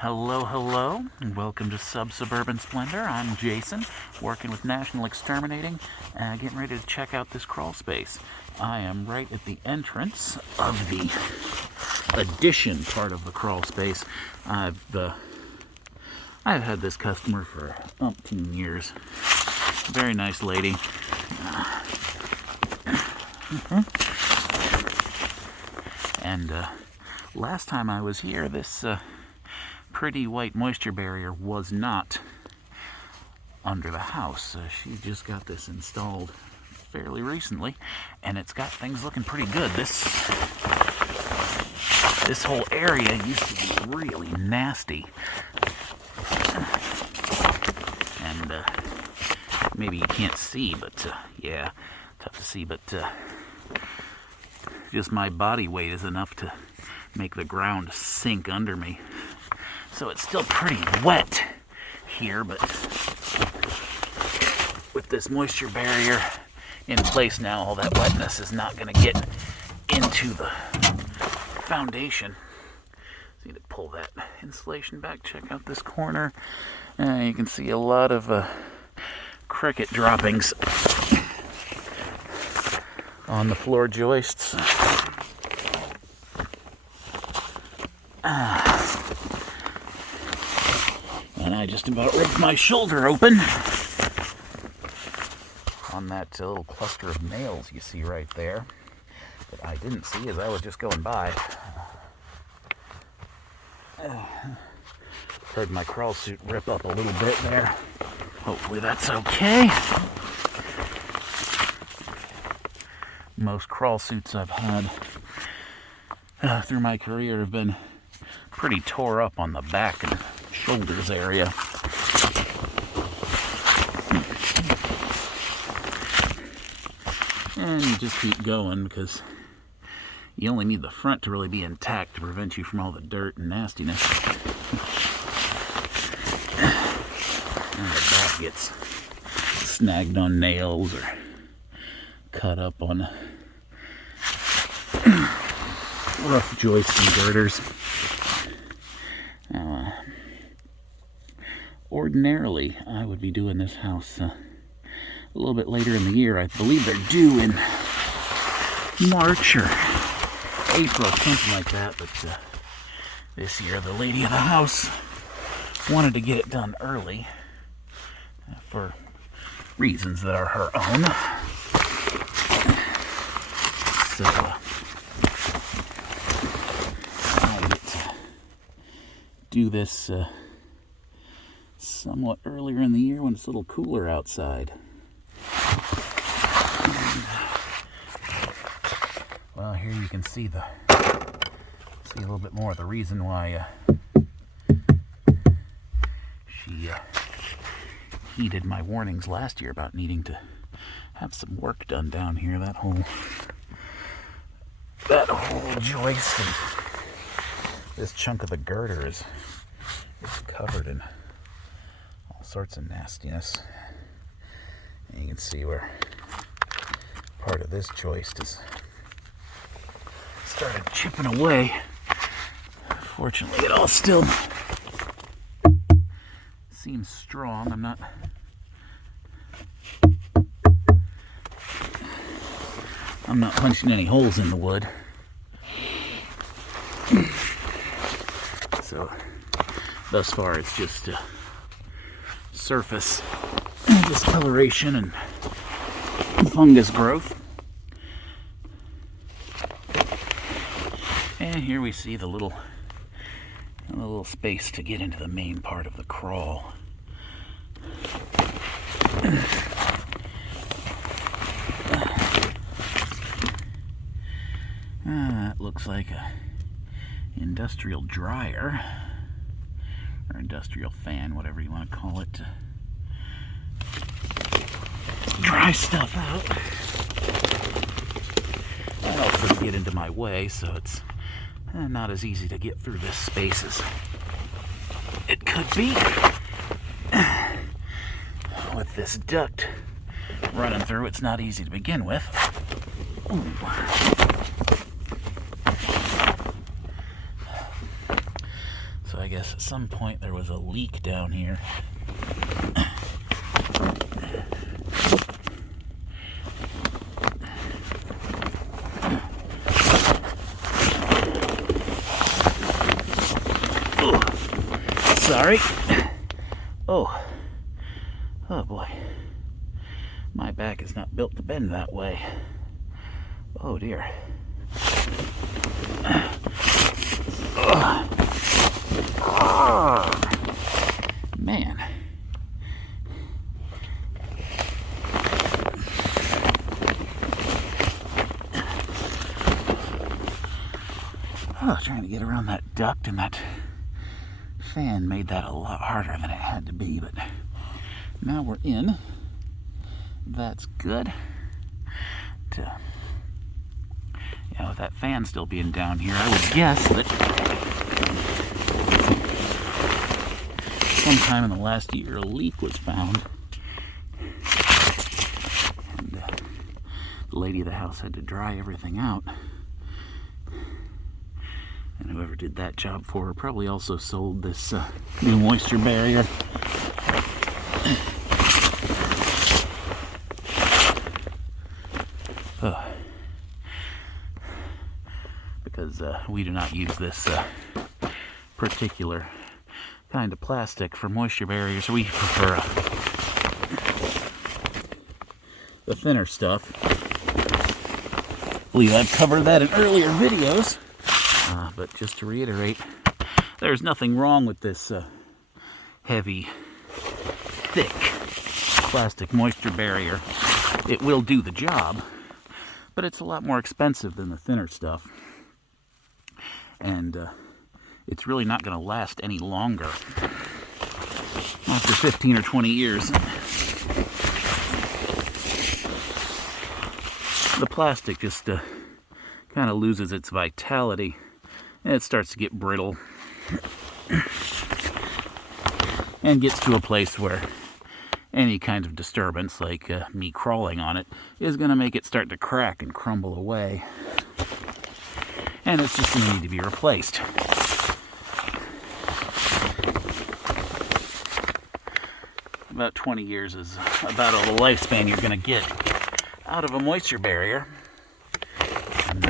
Hello, hello, and welcome to Sub-Suburban Splendor. I'm Jason, working with National Exterminating, getting ready to check out this crawl space. I am right at the entrance of the addition part of the crawl space. I've had this customer for umpteen years. Very nice lady. And last time I was here, this pretty white moisture barrier was not under the house. She just got this installed fairly recently, and it's got things looking pretty good. This whole area used to be really nasty, and maybe you can't see, but yeah, tough to see, but just my body weight is enough to make the ground sink under me. So it's still pretty wet here, but with this moisture barrier in place now, all that wetness is not going to get into the foundation. So you need to pull that insulation back. Check out this corner. You can see a lot of cricket droppings on the floor joists. And I just about ripped my shoulder open on that little cluster of nails you see right there that I didn't see as I was just going by. Heard my crawl suit rip up a little bit there. Hopefully that's okay. Most crawl suits I've had through my career have been pretty tore up on the back and shoulders area. And you just keep going because you only need the front to really be intact to prevent you from all the dirt and nastiness. And the back gets snagged on nails or cut up on rough joists and girders. Ordinarily, I would be doing this house a little bit later in the year. I believe they're due in March or April, something like that. But this year, the lady of the house wanted to get it done early for reasons that are her own. So I get to do this somewhat earlier in the year when it's a little cooler outside. Well, here you can see a little bit more of the reason why she heeded my warnings last year about needing to have some work done down here. That whole joist and this chunk of the girder is covered in all sorts of nastiness. And you can see where part of this joist is started chipping away. Fortunately, it all still seems strong. I'm not punching any holes in the wood. So thus far it's just surface discoloration and fungus growth. And here we see the little space to get into the main part of the crawl. That looks like a industrial dryer or industrial fan, whatever you want to call it, to dry stuff out. That also get into my way, so it's not as easy to get through this space as it could be. With this duct running through, it's not easy to begin with. Ooh. So I guess guess at some point there was a leak down here. Sorry. Oh boy. My back is not built to bend that way. Oh dear. Man. Trying to get around that duct, and that fan made that a lot harder than it had to be, but now we're in. That's good. With that fan still being down here, I would guess that sometime in the last year a leak was found. And the lady of the house had to dry everything out. And whoever did that job for her probably also sold this new moisture barrier. Because we do not use this particular kind of plastic for moisture barriers. We prefer the thinner stuff. I believe I've covered that in earlier videos. But just to reiterate, there's nothing wrong with this heavy, thick plastic moisture barrier. It will do the job, but it's a lot more expensive than the thinner stuff. And it's really not going to last any longer. After 15 or 20 years, the plastic just kind of loses its vitality, and it starts to get brittle and gets to a place where any kind of disturbance, like me crawling on it, is going to make it start to crack and crumble away. And it's just going to need to be replaced. About 20 years is about all the lifespan you're going to get out of a moisture barrier. And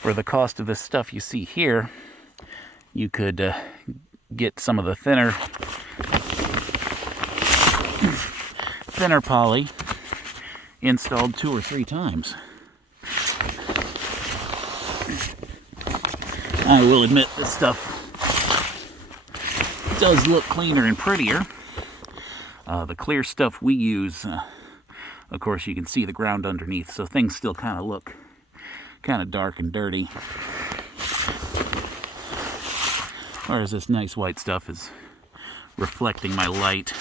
for the cost of this stuff you see here, you could get some of the thinner poly installed 2 or 3 times. I will admit this stuff does look cleaner and prettier. The clear stuff we use, of course you can see the ground underneath, so things still kind of look kind of dark and dirty. Whereas this nice white stuff is reflecting my light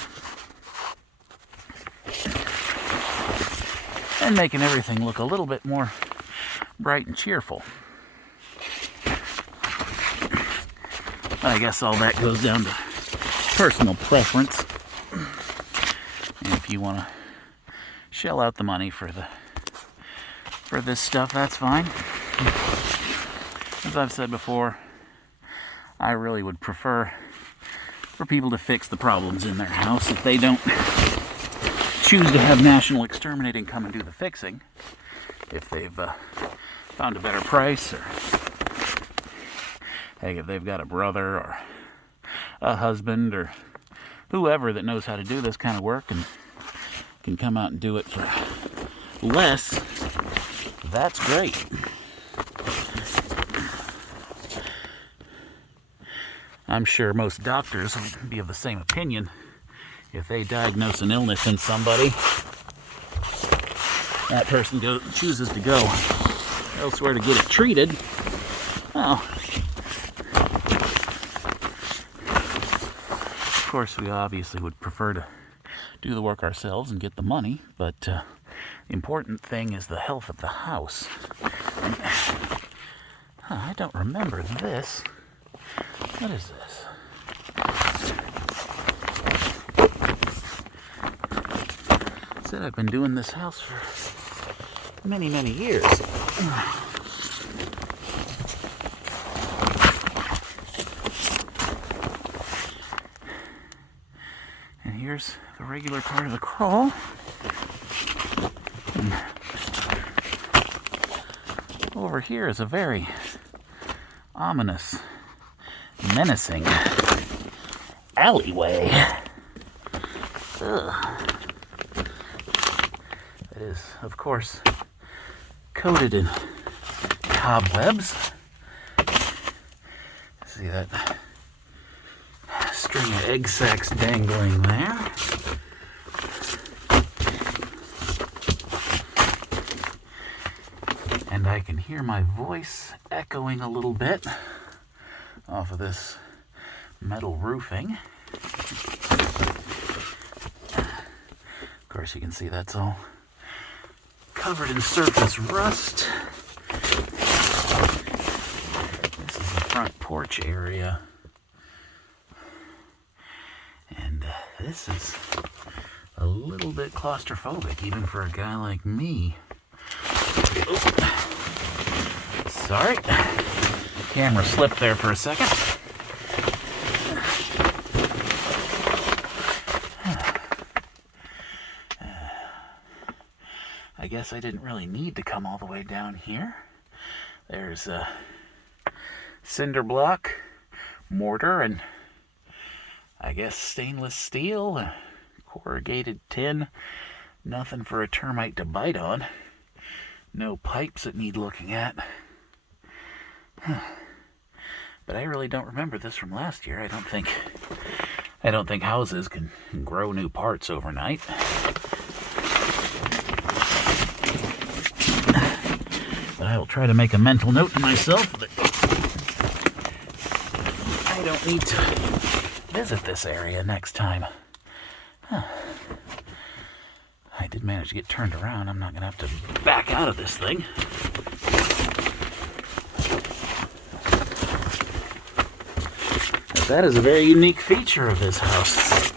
and making everything look a little bit more bright and cheerful. But I guess all that goes down to personal preference. And if you want to shell out the money for this stuff, that's fine. As I've said before, I really would prefer for people to fix the problems in their house if they don't choose to have National Exterminating come and do the fixing. If they've found a better price, or hey, if they've got a brother or a husband or whoever that knows how to do this kind of work and can come out and do it for less, that's great. I'm sure most doctors would be of the same opinion. If they diagnose an illness in somebody, that person chooses to go elsewhere to get it treated, well, of course we obviously would prefer to do the work ourselves and get the money, but the important thing is the health of the house. And, I don't remember this. What is this? I said I've been doing this house for many, many years. there's the regular part of the crawl. And over here is a very ominous, menacing alleyway. Ugh. It is, of course, coated in cobwebs. See that string of egg sacs dangling there. And I can hear my voice echoing a little bit off of this metal roofing. Of course, you can see that's all covered in surface rust. This is the front porch area. And this is a little bit claustrophobic, even for a guy like me. Oh. Sorry. Camera slipped there for a second. I guess I didn't really need to come all the way down here. There's a cinder block, mortar, and I guess stainless steel, corrugated tin. Nothing for a termite to bite on. No pipes that need looking at. But I really don't remember this from last year. I don't think houses can grow new parts overnight. But I will try to make a mental note to myself that I don't need to visit this area next time. I did manage to get turned around. I'm not going to have to back out of this thing. But that is a very unique feature of this house.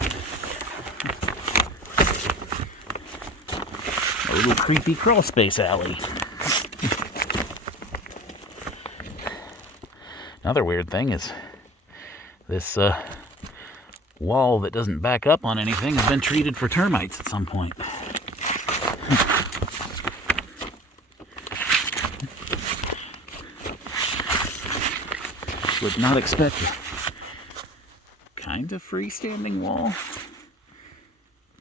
A little creepy crawl space alley. Another weird thing is this wall that doesn't back up on anything has been treated for termites at some point. Would not expect a kind of freestanding wall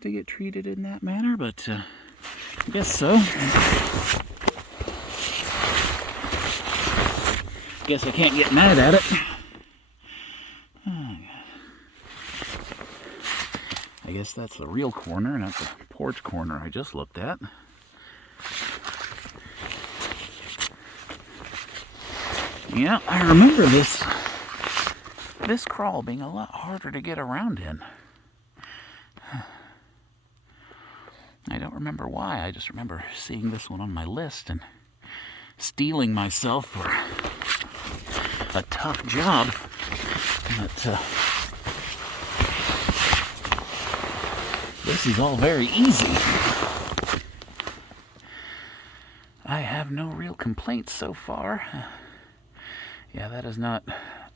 to get treated in that manner, but I guess so. Guess I can't get mad at it. I guess that's the real corner, not the porch corner I just looked at. Yeah, I remember this crawl being a lot harder to get around in. I don't remember why. I just remember seeing this one on my list and steeling myself for a tough job. But this is all very easy. I have no real complaints so far. Yeah, that is not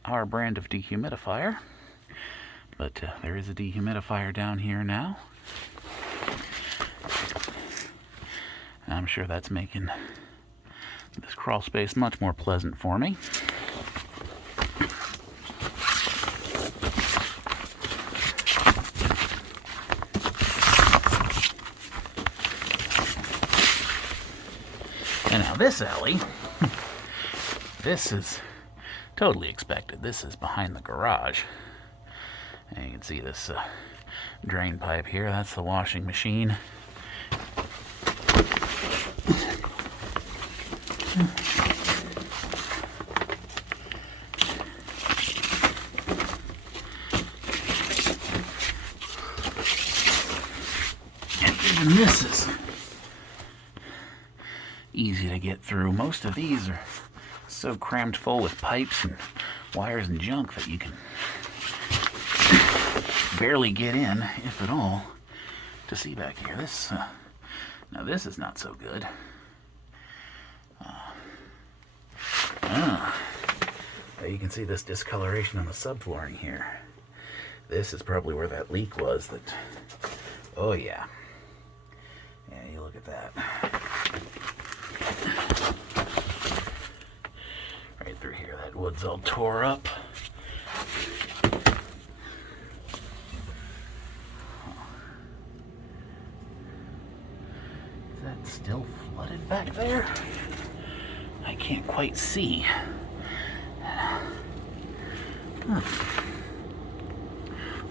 our brand of dehumidifier, but there is a dehumidifier down here now. I'm sure that's making this crawl space much more pleasant for me. And now this alley, this is totally expected. This is behind the garage. And you can see this drain pipe here. That's the washing machine. And even this is easy to get through. Most of these are so crammed full with pipes and wires and junk that you can barely get in, if at all, to see back here. This now this is not so good. You can see this discoloration on the subflooring here. This is probably where that leak was. Oh yeah. Yeah, you look at that. Right through here, that wood's all tore up. Is that still flooded back there? I can't quite see.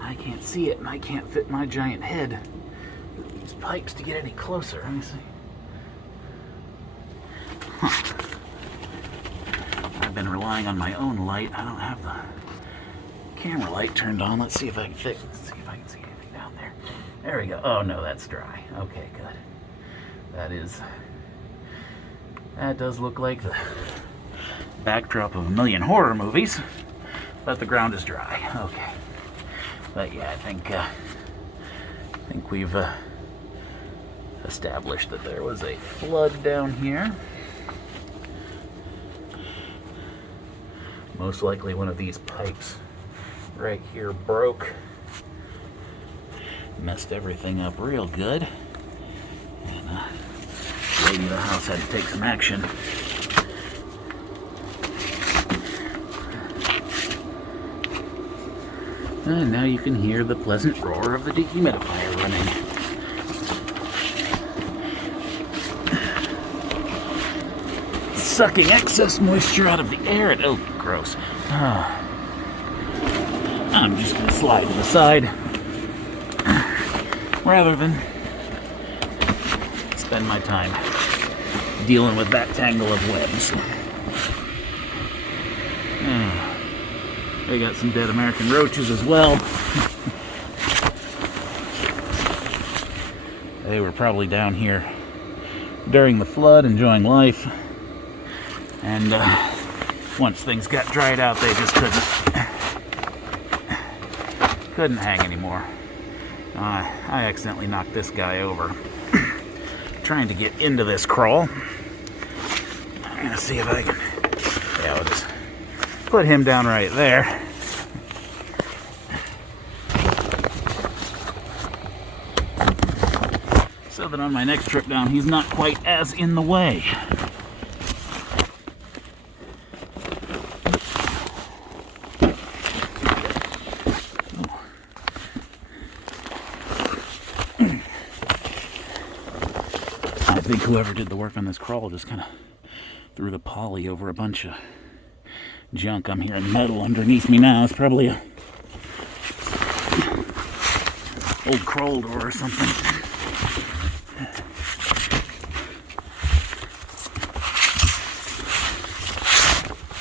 I can't see it, and I can't fit my giant head with these pipes to get any closer. Let me see. I've been relying on my own light. I don't have the camera light turned on. Let's see if I can see if I can see anything down there. There we go. Oh no, that's dry. Okay, good. That does look like the backdrop of a million horror movies, but the ground is dry. Okay. But yeah, I think we've established that there was a flood down here. Most likely one of these pipes right here broke. Messed everything up real good. And the lady of the house had to take some action. And now you can hear the pleasant roar of the dehumidifier running. Sucking excess moisture out of the air. Oh, gross. I'm just going to slide to the side rather than spend my time dealing with that tangle of webs. They got some dead American roaches as well. They were probably down here during the flood enjoying life. And once things got dried out, they just couldn't hang anymore. I accidentally knocked this guy over trying to get into this crawl. I'm gonna see if I can. Yeah, we'll just put him down right there. So that on my next trip down, he's not quite as in the way. I think whoever did the work on this crawl just kind of threw the poly over a bunch of junk. I'm hearing metal underneath me now. It's probably a old crawl door or something.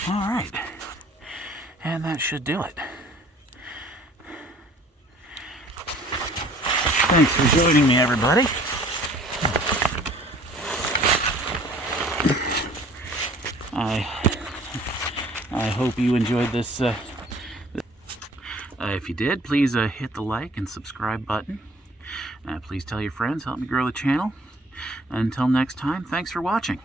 All right, and that should do it. Thanks for joining me, everybody. I hope you enjoyed this. If you did, please hit the like and subscribe button. Please tell your friends, help me grow the channel. Until next time, thanks for watching.